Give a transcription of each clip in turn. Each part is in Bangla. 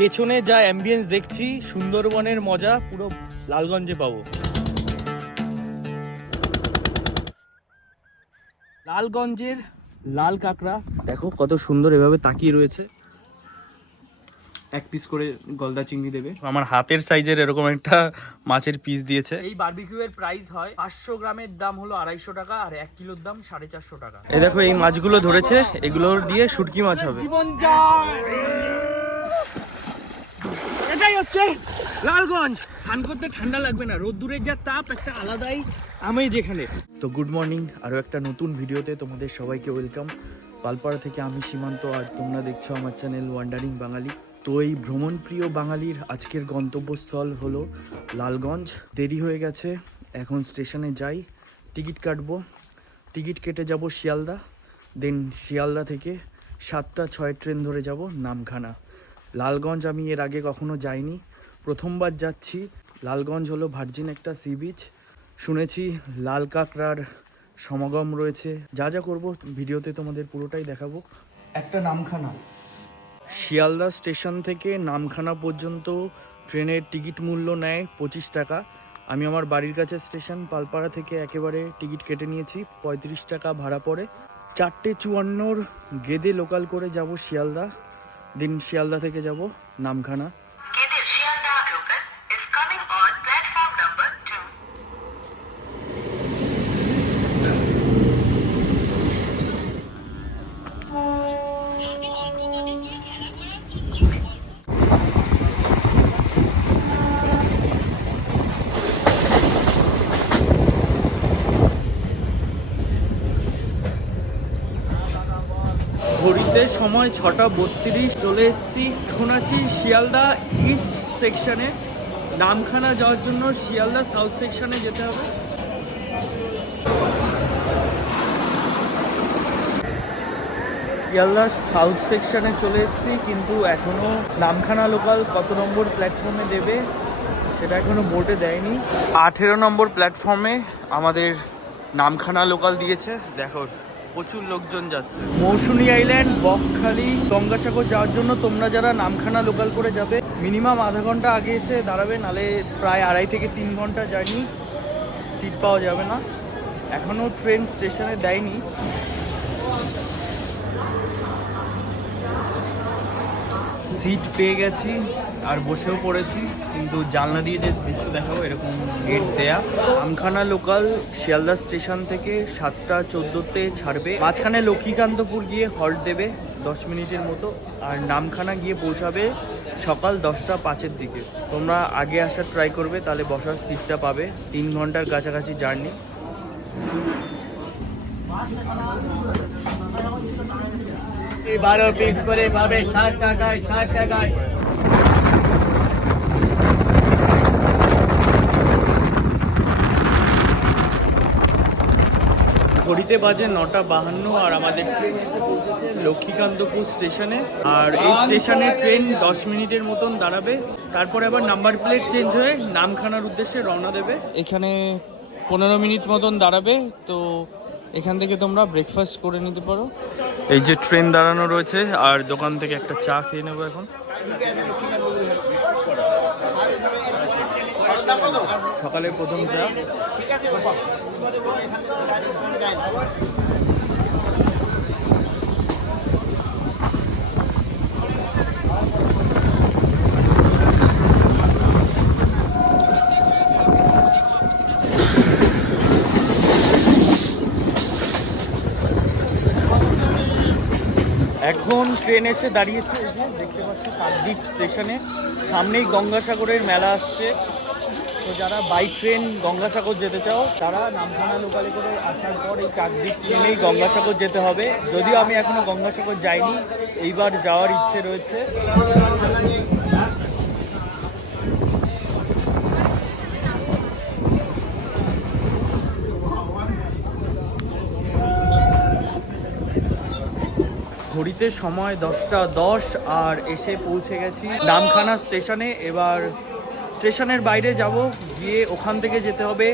পেছনে যা অ্যাম্বিয়েন্স দেখছি সুন্দরবনের মজা পুরো লালগঞ্জে পাবো। লালগঞ্জের লাল কাঁকড়া দেখো কত সুন্দর এভাবে তাকিয়ে রয়েছে। এক পিস করে গলদা চিংড়ি দেবে। আমার হাতের সাইজের এরকম একটা মাছের পিস দিয়েছে। এই বারবিকিউ এর প্রাইস হয় পাঁচশো গ্রামের দাম হলো আড়াইশো টাকা আর এক কিলোর দাম সাড়ে চারশো টাকা। এই দেখো এই মাছগুলো ধরেছে এগুলোর দিয়ে শুটকি মাছ হবে। এটাই হচ্ছে লালগঞ্জ। স্নান করতে ঠান্ডা লাগবে না রোদ্দুরের যা তাপ একটা আলাদাই আমি যেখানে। তো গুড মর্নিং আরও একটা নতুন ভিডিওতে তোমাদের সবাইকে ওয়েলকাম পালপাড়া থেকে আমি সীমান্ত, আর তোমরা দেখছ আমার চ্যানেল ওয়ান্ডারিং বাঙালি তো এই ভ্রমণপ্রিয় বাঙালির আজকের গন্তব্যস্থল হলো লালগঞ্জ। দেরি হয়ে গেছে, এখন স্টেশনে যাই। টিকিট কাটবো। টিকিট কেটে যাব শিয়ালদা দেন শিয়ালদা থেকে সাতটা, ছয় ট্রেন ধরে যাব নামখানা। লালগঞ্জ আমি এর আগে কখনো যাইনি। প্রথমবার যাচ্ছি। লালগঞ্জ হলো ভার্জিন একটা সি বিচ। শুনেছি লাল কাঁকড়ার সমাগম রয়েছে। যা যা করব ভিডিওতে তোমাদের পুরোটাই দেখাবো। একটা নামখানা। শিয়ালদা স্টেশন থেকে নামখানা পর্যন্ত ট্রেনের টিকিট মূল্য নেয় পঁচিশ টাকা। আমি আমার বাড়ির কাছে স্টেশন পালপাড়া থেকে একেবারে টিকিট কেটে নিয়েছি, পঁয়ত্রিশ টাকা ভাড়া পড়ে। চারটে চুয়ান্নর গেদে লোকাল করে যাব শিয়ালদা। দিন শিয়ালদা থেকে যাব নামখানা। ঘড়িতে সময় ছটা বত্রিশ, চলে এসেছি। এখন আছি শিয়ালদা ইস্ট সেকশনে। নামখানা যাওয়ার জন্য শিয়ালদা সাউথ সেকশনে যেতে হবে। শিয়ালদা সাউথ সেকশনে চলে এসেছি, কিন্তু এখনও নামখানা লোকাল কত নম্বর প্ল্যাটফর্মে দেবে, সেটা এখনও বোর্ডে দেয়নি। আঠেরো নম্বর প্ল্যাটফর্মে আমাদের নামখানা লোকাল দিয়েছে। দেখো প্রচুর লোকজন যাচ্ছে। মৌসুমী আইল্যান্ড, বকখালি, গঙ্গাসাগর যাওয়ার জন্য তোমরা যারা নামখানা লোকাল করে যাবে মিনিমাম আধা ঘণ্টা আগে এসে দাঁড়াবে, নালে প্রায় আড়াই থেকে তিন ঘণ্টা জার্নি সিট পাওয়া যাবে না। এখনও ট্রেন স্টেশনে দেয়নি। সিট পেয়ে গেছি। আর বসেও পড়েছি, কিন্তু জানলা দিয়ে যে দৃশ্য দেখাবো এরকম গেট দেয়া। আমখানা লোকাল শিয়ালদা স্টেশন থেকে সাতটা চোদ্দোতে ছাড়বে। মাঝখানে লক্ষ্মীকান্তপুর গিয়ে হল্ট দেবে দশ মিনিটের মতো, আর নামখানা গিয়ে পৌঁছাবে সকাল দশটা পাঁচের দিকে। তোমরা আগে আসার ট্রাই করবে, তাহলে বসার সিটটা পাবে। তিন ঘণ্টার কাছাকাছি জার্নি বারো পিস করে পাবে ষাট টাকায় ষাট টাকায়। ঘড়িতে বাজে নটা বাহান্ন আর আমাদের ট্রেন লক্ষ্মীকান্তপুর স্টেশনে। আর এই স্টেশনে ট্রেন দশ মিনিটের মতন দাঁড়াবে। তারপরে আবার নাম্বার প্লেট চেঞ্জ হয়ে নামখানার উদ্দেশ্যে রওনা দেবে। এখানে পনেরো মিনিট মতন দাঁড়াবে, তো এখান থেকে তোমরা ব্রেকফাস্ট করে নিতে পারো। এই যে ট্রেন দাঁড়ানো রয়েছে, আর দোকান থেকে একটা চা খেয়ে নেব এখন। সকালে প্রথম চা। ঠিক আছে এখন ট্রেন এসে দাঁড়িয়েছে দেখতে পাচ্ছ কাকদ্বীপ স্টেশনে সামনেই গঙ্গাসাগরের মেলা আসছে। তো যারা বাই ট্রেন গঙ্গাসাগর যেতে চাও, তারা নামখানা লোকালে করে আসার পর এই কাকদ্বীপ ট্রেনেই গঙ্গাসাগর যেতে হবে। যদিও আমি এখনও গঙ্গাসাগর যাইনি, এইবার যাওয়ার ইচ্ছে রয়েছে। ঘড়িতে সময় দশটা দশ, আর এসে পৌঁছে গেছি। নামখানা স্টেশনে, এবার স্টেশনের বাইরে যাব গিয়ে ওখান থেকে যেতে হবে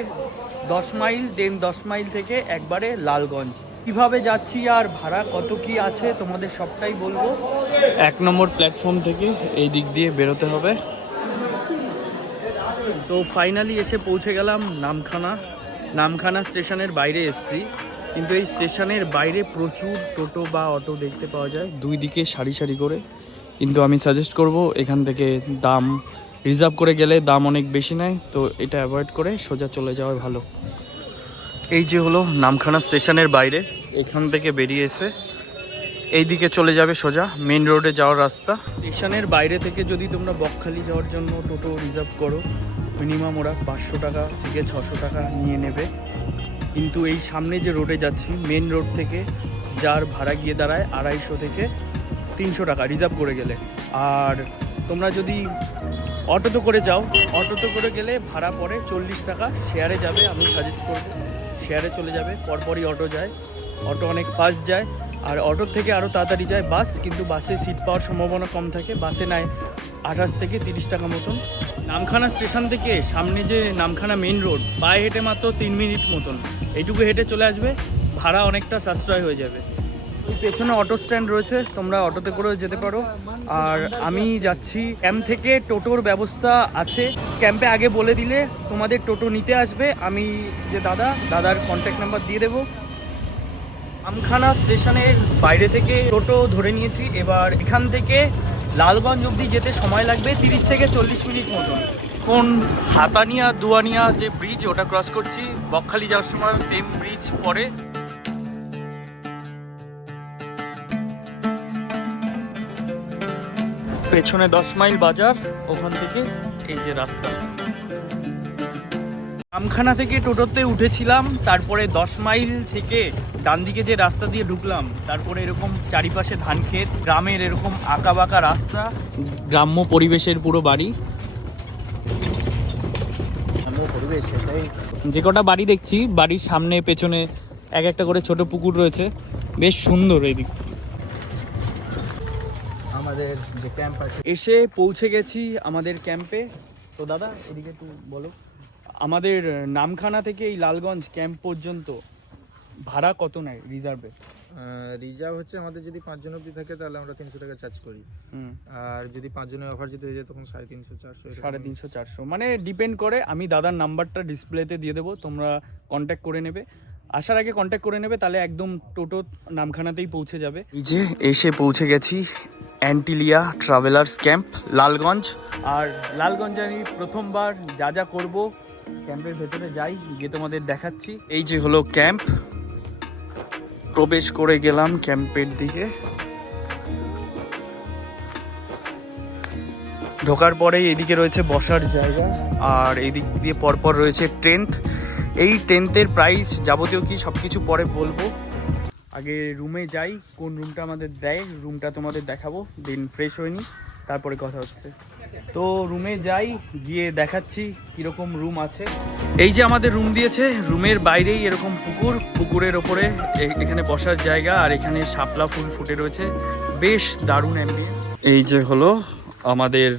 দশ মাইল দেন দশ মাইল থেকে একবারে লালগঞ্জ। কীভাবে যাচ্ছি আর ভাড়া কত কি আছে তোমাদের সবটাই বলব। এক নম্বর প্ল্যাটফর্ম থেকে এই দিক দিয়ে বেরোতে হবে। তো ফাইনালি এসে পৌঁছে গেলাম নামখানা। নামখানা স্টেশনের বাইরে এসেছি। কিন্তু এই স্টেশনের বাইরে প্রচুর টোটো বা অটো দেখতে পাওয়া যায়। দুই দিকে সারি সারি করে। কিন্তু আমি সাজেস্ট করব এখান থেকে দাম রিজার্ভ করে গেলে দাম অনেক বেশি নেয় তো এটা অ্যাভয়েড করে সোজা চলে যাওয়া ভালো। এই যে হলো নামখানা স্টেশনের বাইরে এখান থেকে বেরিয়ে এসে এই দিকে চলে যাবে সোজা মেন রোডে যাওয়ার রাস্তা। স্টেশনের বাইরে থেকে যদি তোমরা বকখালি যাওয়ার জন্য টোটো রিজার্ভ করো মিনিমাম ওরা পাঁচশো টাকা থেকে ছশো টাকা নিয়ে নেবে। কিন্তু এই সামনে যে রোডে যাচ্ছি মেন রোড থেকে যার ভাড়া গিয়ে দাঁড়ায় আড়াইশো থেকে তিনশো টাকা রিজার্ভ করে গেলে। আর তোমরা যদি অটোতে করে যাও, অটোতে করে গেলে ভাড়া পড়ে চল্লিশ টাকা। শেয়ারে যাবে, আমি সাজেস্ট করব। শেয়ারে চলে যাবে, পরপরই অটো যায়। অটো অনেক ফাস্ট যায়। আর অটোর থেকে আরও তাড়াতাড়ি যায় বাস, কিন্তু বাসে সিট পাওয়ার সম্ভাবনা কম থাকে। বাসে নেয় আঠাশ থেকে তিরিশ টাকা মতন। নামখানা স্টেশন থেকে সামনে যে নামখানা মেন রোড পায়ে হেঁটে মাত্র তিন মিনিট মতন। এইটুকু হেঁটে চলে আসবে, ভাড়া অনেকটা সাশ্রয় হয়ে যাবে। পেছনে অটো স্ট্যান্ড রয়েছে, তোমরা অটোতে করেও যেতে পারো। আর আমি যাচ্ছি ক্যাম্প থেকে টোটোর ব্যবস্থা আছে। ক্যাম্পে আগে বলে দিলে তোমাদের টোটো নিতে আসবে। আমি যে দাদা, দাদার কন্ট্যাক্ট নাম্বার দিয়ে দেবো। আমখানা স্টেশনের বাইরে থেকে টোটো ধরে নিয়েছি। এবার এখান থেকে লালগঞ্জ অবধি যেতে সময় লাগবে তিরিশ থেকে চল্লিশ মিনিট মতন। কোন হাতানিয়া, দুয়ানিয়া যে ব্রিজ ওটা ক্রস করছি। বকখালি যাওয়ার সময় সেম ব্রিজ পরে। পেছনে দশ মাইল বাজার ওখান থেকে এই যে রাস্তা। আমখানা থেকে টোটোতে উঠেছিলাম তারপরে দশ মাইল থেকে ডান দিকে যে রাস্তা দিয়ে ঢুকলাম তারপরে এরকম চারিপাশে ধান ক্ষেত গ্রামের এরকম আঁকা বাঁকা রাস্তা গ্রাম্য পরিবেশের পুরো বাড়ি। যে কটা বাড়ি দেখছি বাড়ির সামনে পেছনে এক একটা করে ছোট পুকুর রয়েছে বেশ সুন্দর এই দিক আমাদের যে ক্যাম্প আছে। এসে পৌঁছে গেছি আমাদের ক্যাম্পে তো দাদা এদিকে একটু বলো। আমাদের নামখানা থেকে এই লালগঞ্জ ক্যাম্প পর্যন্ত ভাড়া কত নেয় রিজার্ভে রিজার্ভ হচ্ছে আমাদের যদি পাঁচজন অব্দি থাকে তাহলে আমরা তিনশো টাকা চার্জ করি। হুম। আর যদি পাঁচজনের অফার যদি হয়ে যায় তখন সাড়ে তিনশো চারশো সাড়ে তিনশো চারশো। মানে ডিপেন্ড করে আমি দাদার নাম্বারটা ডিসপ্লেতে দিয়ে দেবো তোমরা কন্ট্যাক্ট করে নেবে। আসার আগে কন্ট্যাক্ট করে নেবে তাহলে একদম টোটো নামখানাতেই পৌঁছে যাবে। এই যে এসে পৌঁছে গেছি। Antilia travellers camp Lalganj. আর লালগঞ্জে আমি প্রথমবার যা যা করব ক্যাম্পের ভেতরে যাই গিয়ে তোমাদের দেখাচ্ছি। এই যে হলো ক্যাম্প। প্রবেশ করে গেলাম ক্যাম্পের দিকে। ঢোকার পরেই এদিকে রয়েছে বসার জায়গা আর এদিক দিয়ে পরপর রয়েছে টেন্ট। এই টেন্টের প্রাইস যাবতীয় কি সব কিছু পরে বলব। আগে রুমে যাই, কোন রুমটা আমাদের দেয় রুমটা তোমাদের দেখাবো, দিন ফ্রেশ হয়নি, তারপরে কথা হচ্ছে। তো রুমে যাই, গিয়ে দেখাচ্ছি কীরকম রুম আছে। এই যে আমাদের রুম দিয়েছে রুমের বাইরেই এরকম পুকুর, পুকুরের ওপরে এখানে বসার জায়গা, আর এখানে শাপলা ফুল ফুটে রয়েছে। বেশ দারুণ এমনি এই যে হলো আমাদের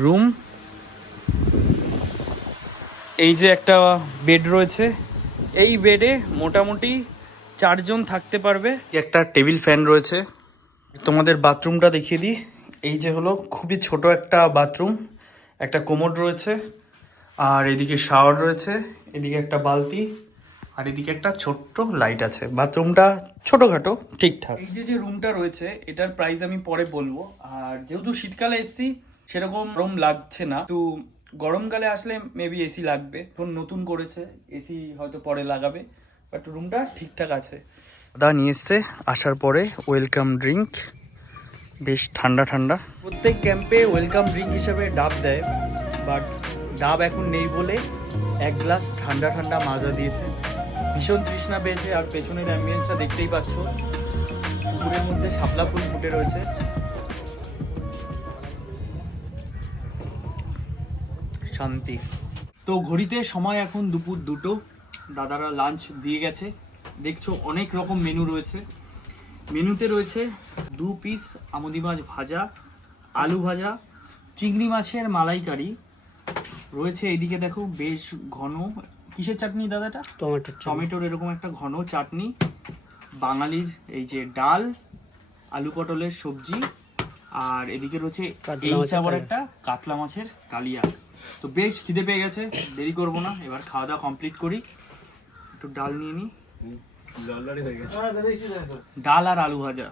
রুম এই যে একটা বেড রয়েছে, এই বেডে মোটামুটি চারজন থাকতে পারবে। একটা টেবিল ফ্যান রয়েছে। তোমাদের বাথরুমটা দেখিয়ে দিই। এই যে হলো খুবই ছোট একটা বাথরুম একটা কোমোড রয়েছে আর এদিকে শাওয়ার রয়েছে এদিকে একটা বালতি আর এদিকে একটা ছোট্ট লাইট আছে। বাথরুমটা ছোটখাটো ঠিকঠাক। এই যে যে রুমটা রয়েছে এটার প্রাইস আমি পরে বলব। আর যেহেতু শীতকালে এসছি সেরকম গরম লাগছে না। তো গরমকালে আসলে মেবি এসি লাগবে। এখন নতুন করেছে এসি হয়তো পরে লাগাবে। বাট রুমটা ঠিকঠাক আছে। দাদা নিয়ে এসছে আসার পরে ওয়েলকাম ড্রিঙ্ক বেশ ঠান্ডা ঠান্ডা। প্রত্যেক ক্যাম্পে ওয়েলকাম ড্রিঙ্ক হিসেবে ডাব দেয় বাট ডাব এখন নেই বলে এক গ্লাস ঠান্ডা ঠান্ডা মাজা দিয়েছে। ভীষণ তৃষ্ণা পেয়েছে আর পেছনের অ্যাম্বিয়েন্সটা দেখতেই পাচ্ছ। পুকুরের মধ্যে শাপলা ফুল ফুটে রয়েছে। শান্তি। তো ঘড়িতে সময় এখন দুপুর দুটো। দাদারা লাঞ্চ দিয়ে গেছে। দেখছ অনেক রকম মেনু রয়েছে। মেনুতে রয়েছে দু পিস আমুদি মাছ ভাজা আলু ভাজা চিংড়ি মাছের মালাইকারি। রয়েছে এইদিকে দেখো বেশ ঘন। কিসের চাটনি দাদাটা? টমেটো টমেটোর এরকম একটা ঘন চাটনি। বাঙালির এই যে ডাল আলু পটলের সবজি আর এদিকে রয়েছে এই একটা কাতলা মাছের কালিয়া। তো বেশ খিদে পেয়ে গেছে দেরি করব না এবার খাওয়া দাওয়া কমপ্লিট করি। একটু ডাল নিয়ে নিই ডাল আর আলু ভাজা।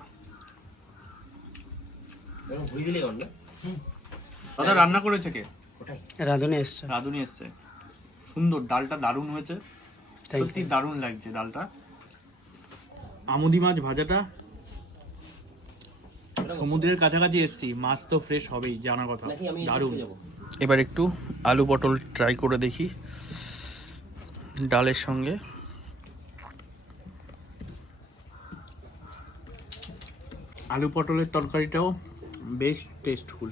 দাদা রান্না করেছে কে? রাঁধুনি এসছে। রাঁধুনি এসছে। সুন্দর ডালটা দারুণ হয়েছে। সত্যি দারুণ লাগছে ডালটা। আমুদি মাছ ভাজাটা। সমুদ্রের কাছাকাছি এসছি মাছ তো ফ্রেশ হবেই জানার কথা। দারুণ। এবার একটু আলু পটল ট্রাই করে দেখি ডালের সঙ্গে। আলু পটলের তরকারিটাও বেশ টেস্টফুল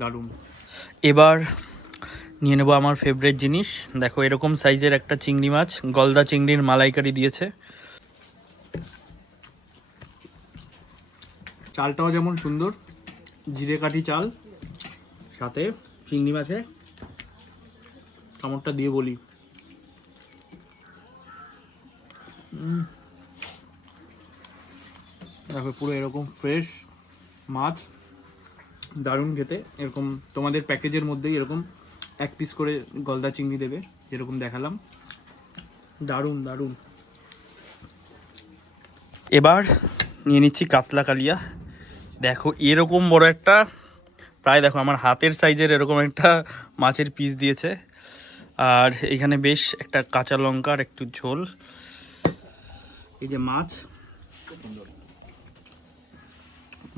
দারুণ। এবার নিয়ে নেব আমার ফেভারিট জিনিস। দেখো এরকম সাইজের একটা চিংড়ি মাছ গলদা চিংড়ির মালাইকারি দিয়েছে। চালটাও যেমন সুন্দর জিরে কাঠি চাল সাথে চিংড়ি মাছে কামড়টা দিয়ে বলি। দেখো পুরো এরকম ফ্রেশ মাছ দারুণ খেতে। এরকম তোমাদের প্যাকেজের মধ্যেই এরকম এক পিস করে গলদা চিংড়ি দেবে যেরকম দেখালাম। দারুণ দারুণ। এবার নিয়ে নিচ্ছি কাতলা কালিয়া। দেখো এরকম বড় একটা প্রায় দেখো আমার হাতের সাইজের এরকম একটা মাছের পিস দিয়েছে। আর এখানে বেশ একটা কাঁচা লঙ্কা আর একটু ঝোল। এই যে মাছ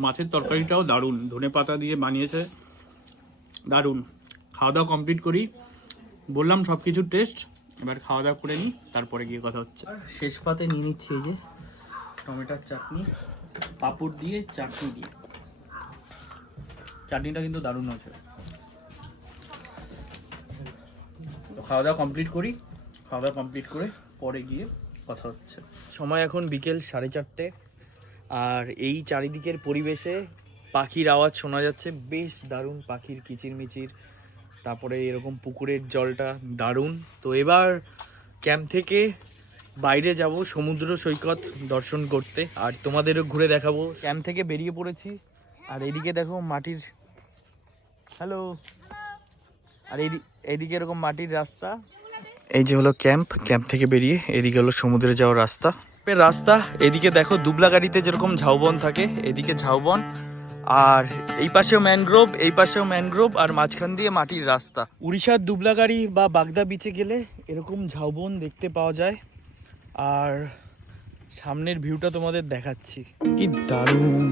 মাছের তরকারিটাও দারুণ। ধনে পাতা দিয়ে বানিয়েছে দারুণ। খাওয়া দাওয়া কমপ্লিট করি। বললাম সব কিছুর টেস্ট এবার খাওয়া দাওয়া করে নিই তারপরে গিয়ে কথা হচ্ছে। শেষ পাতে নিয়ে নিচ্ছি এই যে টমেটোর চাটনি পাঁপড় দিয়ে চাটনি দিয়ে। চাটনিটা কিন্তু দারুণ হয়েছে। তো খাওয়া দাওয়া কমপ্লিট করি খাওয়া দাওয়া কমপ্লিট করে পরে গিয়ে কথা হচ্ছে। সময় এখন বিকেল সাড়ে চারটে। আর এই চারিদিকের পরিবেশে পাখির আওয়াজ শোনা যাচ্ছে। বেশ দারুণ পাখির কিচিরমিচির। তারপরে এরকম পুকুরের জলটা দারুণ। তো এবার ক্যাম্প থেকে বাইরে যাব সমুদ্র সৈকত দর্শন করতে। আর তোমাদেরও ঘুরে দেখাবো। ক্যাম্প থেকে বেরিয়ে পড়েছি। আর এদিকে দেখো মাটির হ্যালো আর এইদি- এইদিকে এরকম মাটির রাস্তা। এই যে হলো ক্যাম্প। ক্যাম্প থেকে বেরিয়ে এদিকে হলো সমুদ্রে যাওয়ার রাস্তা। এর রাস্তা, এদিকে দেখো দুবলা গাড়িতে যেরকম ঝাউবন থাকে, এদিকে ঝাউবন। আর এই পাশেও ম্যানগ্রোভ এই পাশেও ম্যানগ্রোভ আর মাঝখান দিয়ে মাটির রাস্তা। উড়িষ্যার দুবলাগাড়ি বা বাগদা বিচে গেলে এরকম ঝাউবন দেখতে পাওয়া যায়। আর সামনের ভিউটা তোমাদের দেখাচ্ছি। কি দারুণ!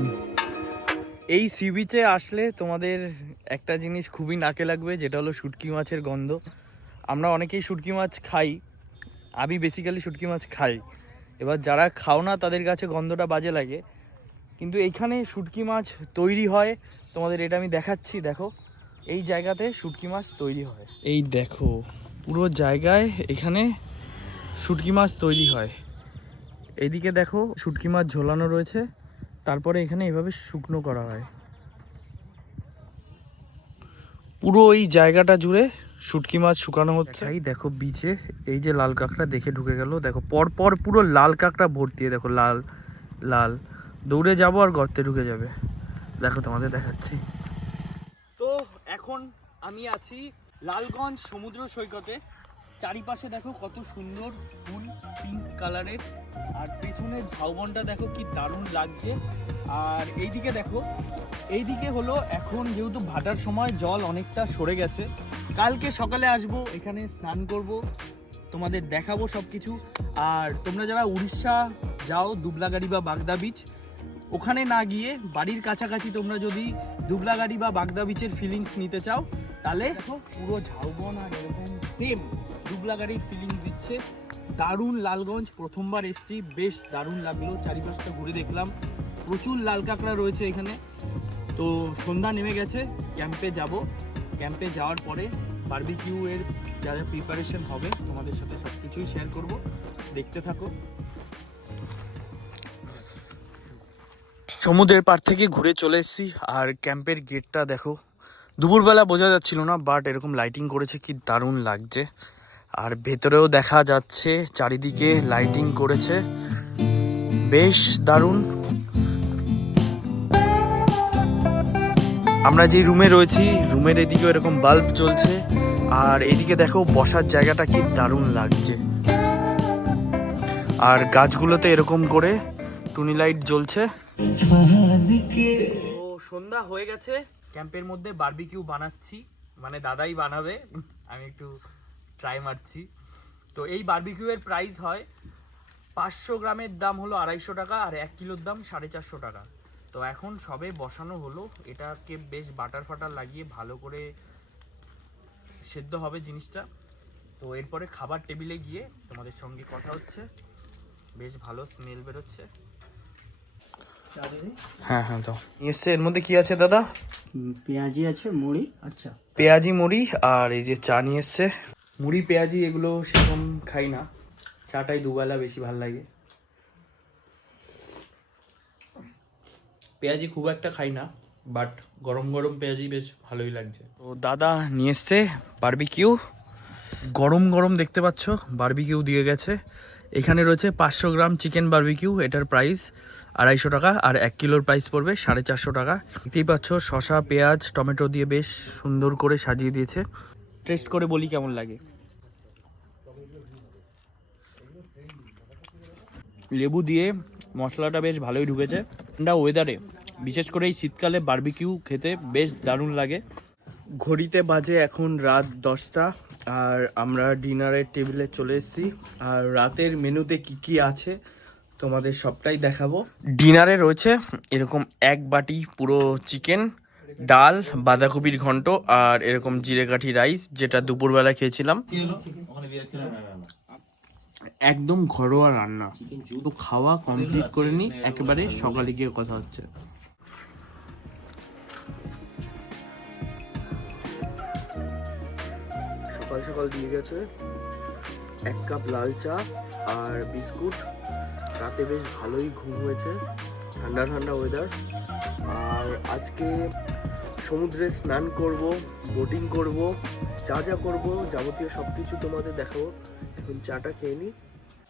এই সি বিচে আসলে তোমাদের একটা জিনিস খুবই নাকে লাগবে, যেটা হলো শুটকি মাছের গন্ধ। আমরা অনেকেই শুটকি মাছ খাই, আমি বেসিক্যালি শুটকি মাছ খাই। এবার যারা খাও না, তাদের কাছে গন্ধটা বাজে লাগে। কিন্তু এইখানে শুটকি মাছ তৈরি হয়। তোমাদের এটা আমি দেখাচ্ছি, দেখো। এই জায়গাতে শুটকি মাছ তৈরি হয়। এই দেখো, পুরো জায়গায় এখানে শুটকি মাছ তৈরি হয়। এইদিকে দেখো, শুটকি মাছ ঝোলানো রয়েছে। তারপরে এখানে এভাবে শুকনো করা হয়। পুরো এই জায়গাটা জুড়ে শুটকি মাছ শুকানো হচ্ছে। এই দেখো বিচে এই যে লাল কাঁকড়া দেখে ঢুকে গেল। দেখো পর পর পুরো লাল কাঁকড়া ভর্তি দেখো লাল লাল। দৌড়ে যাব আর গর্তে ঢুকে যাবে। দেখো তোমাদের দেখাচ্ছি। তো এখন আমি আছি লালগঞ্জ সমুদ্র সৈকতে। চারিপাশে দেখো কত সুন্দর ফুল পিঙ্ক কালারের আর পেছনের ঝাউবনটা দেখো কি দারুণ লাগছে। আর এইদিকে দেখো, এইদিকে হলো এখন যেহেতু ভাটার সময়, জল অনেকটা সরে গেছে। কালকে সকালে আসব, এখানে স্নান করব, তোমাদের দেখাবো সব কিছু আর তোমরা যারা উড়িষ্যা যাও, দুবলাগাড়ি বা বাগদা বিচ ওখানে না গিয়ে বাড়ির কাছাকাছি তোমরা যদি দুবলাগাড়ি বা বাগদা বিচের ফিলিংস নিতে চাও, তাহলে পুরো ঝাউবন আর এরকম সেম দুবলাগাড়ির ফিলিংস দিচ্ছে। দারুণ লালগঞ্জ, প্রথমবার এসছি। বেশ দারুণ লাগল, চারিপাশটা ঘুরে দেখলাম। প্রচুর লাল কাঁকড়া রয়েছে এখানে। তো সন্ধ্যা নেমে গেছে ক্যাম্পে যাব। ক্যাম্পে যাওয়ার পরে বারবিকিউ এর যা যা প্রিপারেশন হবে, তোমাদের সাথে সব কিছুই শেয়ার করব। দেখতে থাকো। সমুদ্রের পার থেকে ঘুরে চলে এসেছি, আর ক্যাম্পের গেটটা দেখো। দুপুরবেলা বোঝা যাচ্ছিল না বাট এরকম লাইটিং করেছে, কি দারুণ লাগছে। আর ভেতরেও দেখা যাচ্ছে চারিদিকে লাইটিং করেছে। বেশ দারুণ। আমরা যে রুমে রয়েছি, রুমের এদিকেও এরকম বাল্ব জ্বলছে। আর এদিকে দেখো, বসার জায়গাটা কি দারুণ লাগছে। আর গাছগুলোতে এরকম করে টুনি লাইট জ্বলছে। সন্ধ্যা হয়ে গেছে। ক্যাম্পের মধ্যে বারবিকিউ বানাচ্ছি। মানে দাদাই বানাবে। আমি একটু ট্রাই মারছি। তো এই বারবিকিউ এর প্রাইস হয় পাঁচশো গ্রামের দাম হলো আড়াইশো টাকা আর এক কিলোর দাম সাড়ে চারশো টাকা। তো এখন সবে বসানো হলো। এটাকে বেশ বাটার ফাটার লাগিয়ে ভালো করে সেদ্ধ হবে জিনিসটা। তো এরপরে খাবার টেবিলে গিয়ে তোমাদের সঙ্গে কথা হচ্ছে। বেশ ভালো স্মেল বেরোচ্ছে। হ্যাঁ হ্যাঁ তো এসছে। এর মধ্যে কি আছে দাদা? পেঁয়াজি আছে মুড়ি আচ্ছা। পেঁয়াজি মুড়ি আর এই যে চা নিয়ে এসছে। মুড়ি, পেঁয়াজি এগুলো সেরকম খাই না। চাটাই দুবেলা বেশি ভালো লাগে। পেঁয়াজি খুব একটা খাই না বাট গরম গরম পেঁয়াজি বেশ ভালোই লাগছে। তো দাদা নিয়ে এসছে বারবিকিউ গরম গরম দেখতে পাচ্ছ বারবিকিউ দিয়ে গেছে। এখানে রয়েছে পাঁচশো গ্রাম চিকেন বারবিকিউ এটার প্রাইস আড়াইশো টাকা, আর এক কিলোর প্রাইস পড়বে সাড়ে চারশো টাকা। দেখতেই পাচ্ছ, শসা, পেঁয়াজ, টমেটো দিয়ে বেশ সুন্দর করে সাজিয়ে দিয়েছে। টেস্ট করে বলি কেমন লাগে। লেবু দিয়ে মশলাটা বেশ ভালোই ঢুকেছে। ঠান্ডা ওয়েদারে বিশেষ করে এই শীতকালে বারবিকিউ খেতে বেশ দারুণ লাগে। ঘড়িতে বাজে এখন রাত দশটা, আর আমরা ডিনারের টেবিলে চলে এসেছি। আর রাতের মেনুতে কি কি আছে, তোমাদের সবটাই দেখাবো। ডিনারে রয়েছে এরকম এক বাটি পুরো চিকেন ডাল বাঁধাকপির ঘন্ট আর এরকম জিরেকাঠি রাইস যেটা দুপুরবেলা খেয়েছিলাম। একদম ঘরোয়া রান্না। তো খাওয়া কমপ্লিট করে নি একেবারে সকালে গিয়ে কথা হচ্ছে। সকাল সকাল দিয়ে গেছে। এক কাপ লাল চা আর বিস্কুট। রাতে বেশ ভালোই ঘুম হয়েছে। ঠান্ডা ঠান্ডা ওয়েদার আর আজকে সমুদ্রে স্নান করব বোটিং করব, যা যা করব, যাবতীয় সব কিছু তোমাদের দেখাবো। এখন চাটা খেয়ে নিই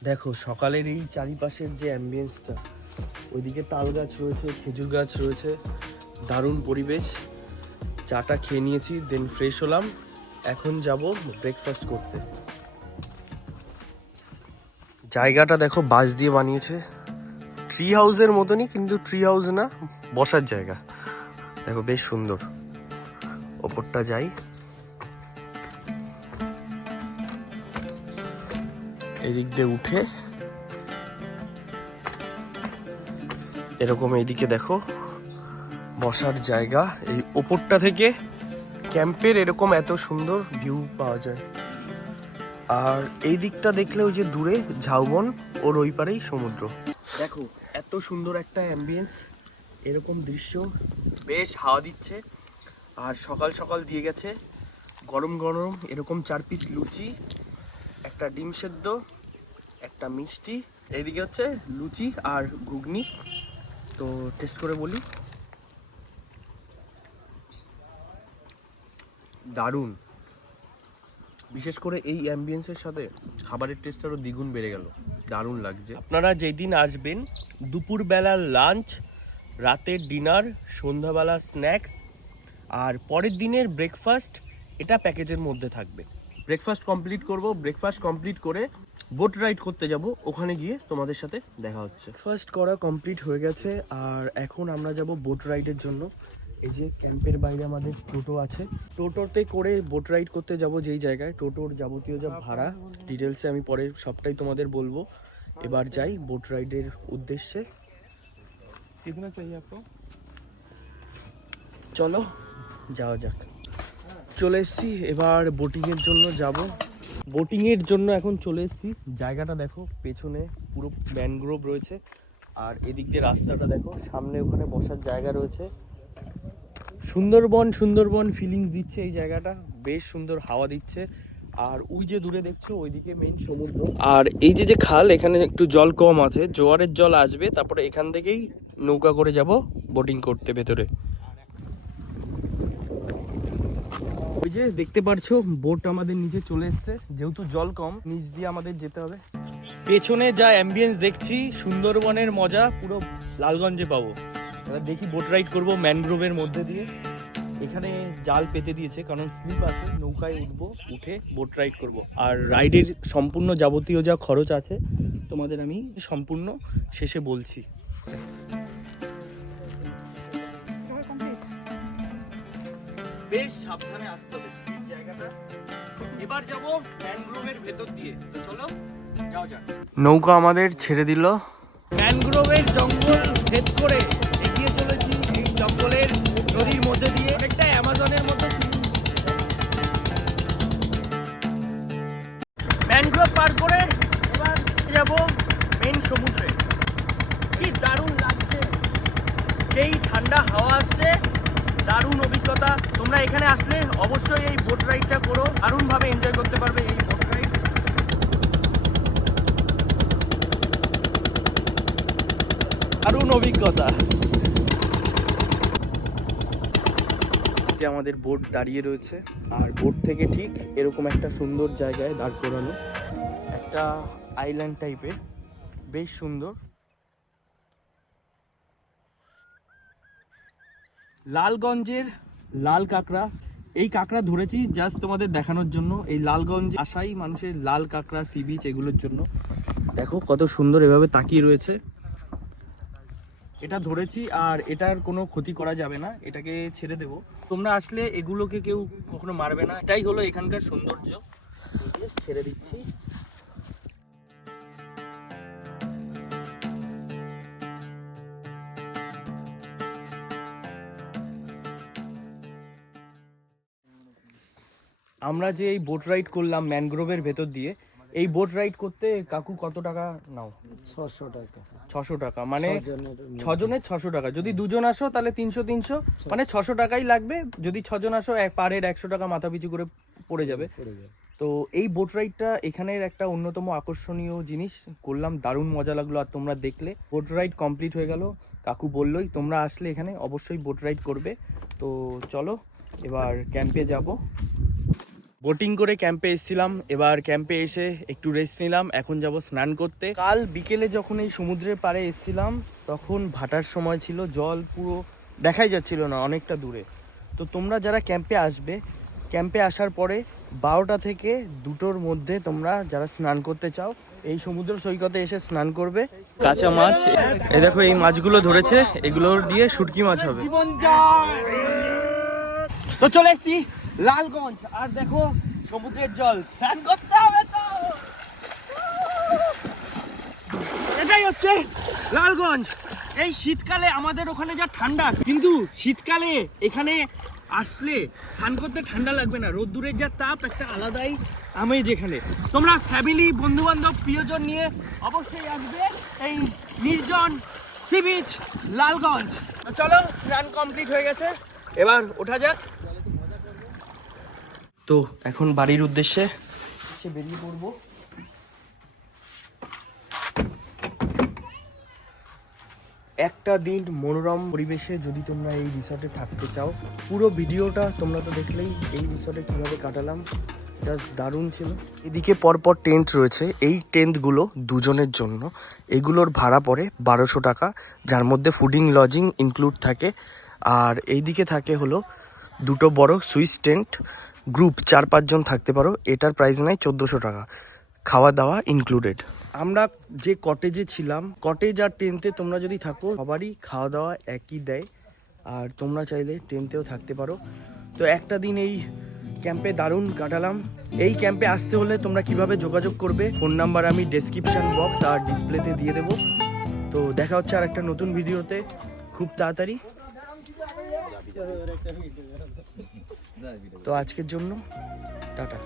দেখো, সকালের এই চারিপাশের যে অ্যাম্বিয়েন্সটা ওইদিকে তাল গাছ রয়েছে, খেজুর গাছ রয়েছে, দারুণ পরিবেশ। চাটা খেয়ে নিয়েছি দেন ফ্রেশ হলাম। এখন যাব ব্রেকফাস্ট করতে। জায়গাটা দেখো, বাঁশ দিয়ে বানিয়েছে। ট্রি হাউসের মতনই, কিন্তু ট্রি হাউস না, বসার জায়গা। দেখো, বেশ সুন্দর। ওপরটা যাই। এদিক দিয়ে উঠে। এরকম এইদিকে দেখো, বসার জায়গা। এই ওপরটা থেকে ক্যাম্পের এরকম এত সুন্দর ভিউ পাওয়া যায়। আর এই দিকটা দেখলে ওই যে দূরে ঝাউবন, ওর ওই পারেই সমুদ্র। দেখো, এত সুন্দর একটা অ্যাম্বিয়েন্স এরকম দৃশ্য। বেশ হাওয়া দিচ্ছে। আর সকাল সকাল দিয়ে গেছে গরম গরম এরকম চার পিস লুচি, একটা ডিম সেদ্ধ, একটা মিষ্টি, এইদিকে হচ্ছে লুচি আর ঘুগনি। তো টেস্ট করে বলি। দারুণ। বিশেষ করে এই অ্যাম্বিয়েন্সের সাথে খাবারের টেস্ট আরও দ্বিগুণ বেড়ে গেল। দারুণ লাগছে। আপনারা যেই দিন আসবেন, দুপুরবেলার লাঞ্চ রাতের ডিনার, সন্ধ্যাবেলা স্ন্যাক্স, আর পরের দিনের ব্রেকফাস্ট, এটা প্যাকেজের মধ্যে থাকবে। ব্রেকফাস্ট কমপ্লিট করব, ব্রেকফাস্ট কমপ্লিট করে বোট রাইড করতে যাব, ওখানে গিয়ে তোমাদের সাথে দেখা হচ্ছে। ফার্স্ট করা কমপ্লিট হয়ে গেছে, আর এখন আমরা যাব বোট রাইডের জন্য। এই যে ক্যাম্পের বাইরে আমাদের টোটো আছে। টোটোতে করে বোট রাইড করতে যাব যেই জায়গায়। টোটোর যাবতীয় যা ভাড়া, ডিটেলসে আমি পরে সবটাই তোমাদের বলব। এবার যাই বোট রাইডের উদ্দেশ্যে। कितना चाहिए आपको চলো যাওয়া যাক চলে এসেছি এবার বোটিংয়ের জন্য যাব বোটিংয়ের জন্য এখন চলে এসেছি জায়গাটা দেখো পেছনে পুরো ম্যানগ্রোভ রয়েছে আর এদিক দিয়ে রাস্তাটা দেখো সামনে ওখানে বসার জায়গা রয়েছে সুন্দরবন সুন্দরবন ফিলিংস দিচ্ছে এই জায়গাটা বেশ সুন্দর হাওয়া দিচ্ছে আর ওই যে দূরে দেখছো ওইদিকে মেইন সমুদ্র আর এই যে যে খাল এখানে একটু জল কম আছে জোয়ারের জল আসবে তারপরে এখান থেকেই নৌকা করে যাব বোটিং করতে ভেতরে। ওই যে দেখতে পারছ বোট আমাদের নিচে চলে এসছে। যেহেতু জল কম, নিচ দিয়ে আমাদের যেতে হবে। পেছনে যা অ্যাম্বিয়েন্স দেখছি, সুন্দরবনের মজা, পুরো লালগঞ্জে পাবো। এবার দেখি বোট রাইড করব ম্যানগ্রোভের মধ্যে দিয়ে। এখানে জাল পেতে দিয়েছে, কারণ স্লিপ আছে। নৌকায় উঠবো, উঠে বোট রাইড করব। আর রাইডের সম্পূর্ণ যাবতীয় যা খরচ আছে, তোমাদের আমি সম্পূর্ণ শেষে বলছি। বেশ সাবধানে আসতে হবে জায়গাটা। এবার যাব ম্যানগ্রোভের ভেতর দিয়ে। তো চলো যাও যাক। নৌকা আমাদের ছেড়ে দিল। ম্যানগ্রোভের জঙ্গল ভেদ করে এগিয়ে চলেছি এই জঙ্গলের নদীর মধ্যে দিয়ে। একটা অ্যামাজনের মতো ম্যানগ্রোভ পার করে এবার যাব মেন সমুদ্রে। কি দারুণ লাগছে। সেই ঠান্ডা হাওয়া আসছে দারুণ অভিজ্ঞতা। তোমরা এখানে আসলে অবশ্যই এই বোট রাইডটা করো দারুণভাবে এনজয় করতে পারবে এই বোট রাইড দারুণ অভিজ্ঞতা। যে আমাদের বোট দাঁড়িয়ে রয়েছে আর বোট থেকে ঠিক এরকম একটা সুন্দর জায়গায় দাঁড় করানো। একটা আইল্যান্ড টাইপের বেশ সুন্দর। লালগঞ্জের লাল কাঁকড়া। এই কাঁকড়া ধরেছি জাস্ট তোমাদের দেখানোর জন্য। এই লালগঞ্জ আসাই মানুষের লাল কাঁকড়া সি বিচ এগুলোর জন্য। দেখো কত সুন্দর এভাবে তাকিয়ে রয়েছে। এটা ধরেছি আর এটার কোনো ক্ষতি করা যাবে না, এটাকে ছেড়ে দেব। তোমরা আসলে এগুলোকে কেউ কখনো মারবে না। এটাই হলো এখানকার সৌন্দর্য। ছেড়ে দিচ্ছি। আমরা যে এই বোট রাইড করলাম ম্যানগ্রোভের ভেতর দিয়ে এই বোট রাইড করতে কাকু কত টাকা নাও? ছশো টাকা। ছশো টাকা মানে ছজনের ছশো টাকা। যদি দুজন আসো তাহলে তিনশো তিনশো। মানে ছশো টাকাই লাগবে। যদি ছজন আসো এক পারের একশো টাকা মাথা পিছু করে পড়ে যাবে। তো এই বোট রাইডটা এখানের একটা অন্যতম আকর্ষণীয় জিনিস। করলাম দারুণ মজা লাগল আর তোমরা দেখলে। বোট রাইড কমপ্লিট হয়ে গেল। কাকু বললোই তোমরা আসলে এখানে অবশ্যই বোট রাইড করবে। তো চলো এবার ক্যাম্পে যাব। বোটিং করে ক্যাম্পে এসেছিলাম এবার ক্যাম্পে এসে একটু রেস্ট নিলাম এখন যাব স্নান করতে। কাল বিকেলে যখন এই সমুদ্রের পাড়ে এসেছিলাম তখন ভাটার সময় ছিল জল পুরো দেখাই যাচ্ছিল না অনেকটা দূরে। তো তোমরা যারা ক্যাম্পে আসবে ক্যাম্পে আসার পরে বারোটা থেকে দুটোর মধ্যে তোমরা যারা স্নান করতে চাও এই সমুদ্র সৈকতে এসে স্নান করবে। কাঁচা মাছ এ দেখো এই মাছগুলো ধরেছে এগুলোর দিয়ে শুটকি মাছ হবে। তো চলে এসছি লালগঞ্জ, আর দেখো সমুদ্রের জল। স্নান করতে হবে তো। এটাই হচ্ছে লালগঞ্জ। এই শীতকালে আমাদের ওখানে যা ঠান্ডা, কিন্তু শীতকালে এখানে আসলে স্নান করতে ঠান্ডা লাগবে না। রোদ্দুরের যা তাপ একটা আলাদাই আমেজ এখানে। তোমরা ফ্যামিলি বন্ধু বান্ধব প্রিয়জন নিয়ে অবশ্যই আসবে এই নির্জন সি বিচ লালগঞ্জ। চলো, স্নান কমপ্লিট হয়ে গেছে। এবার ওঠা যাক। তো এখন বাড়ির উদ্দেশ্যে সে বেরিয়ে পড়ব। একটা দিন মনোরম পরিবেশে যদি তোমরা এই রিসর্টে থাকতে চাও, পুরো ভিডিওটা তোমরা তো দেখলেই এই রিসর্টে কীভাবে কাটালাম জাস্ট দারুণ ছিল। এদিকে পরপর টেন্ট রয়েছে, এই টেন্টগুলো দুজনের জন্য। এগুলোর ভাড়া পড়ে বারোশো টাকা, যার মধ্যে ফুডিং, লজিং ইনক্লুড থাকে। আর এইদিকে থাকে হলো দুটো বড় সুইস টেন্ট গ্রুপ চার পাঁচজন থাকতে পারো, এটার প্রাইস নেয় চোদ্দোশো টাকা। খাওয়া দাওয়া ইনক্লুডেড আমরা যে কটেজে ছিলাম কটেজ আর টেন্টে তোমরা যদি থাকো, সবারই খাওয়া দাওয়া একই দেয়, আর তোমরা চাইলে টেন্টেও থাকতে পারো। তো একটা দিন এই ক্যাম্পে দারুণ কাটালাম। এই ক্যাম্পে আসতে হলে তোমরা কীভাবে যোগাযোগ করবে? ফোন নাম্বার আমি ডেসক্রিপশন বক্স আর ডিসপ্লেতে দিয়ে দেবো। তো দেখা হচ্ছে আর একটা নতুন ভিডিওতে খুব তাড়াতাড়ি। তো আজকের জন্য টাটা।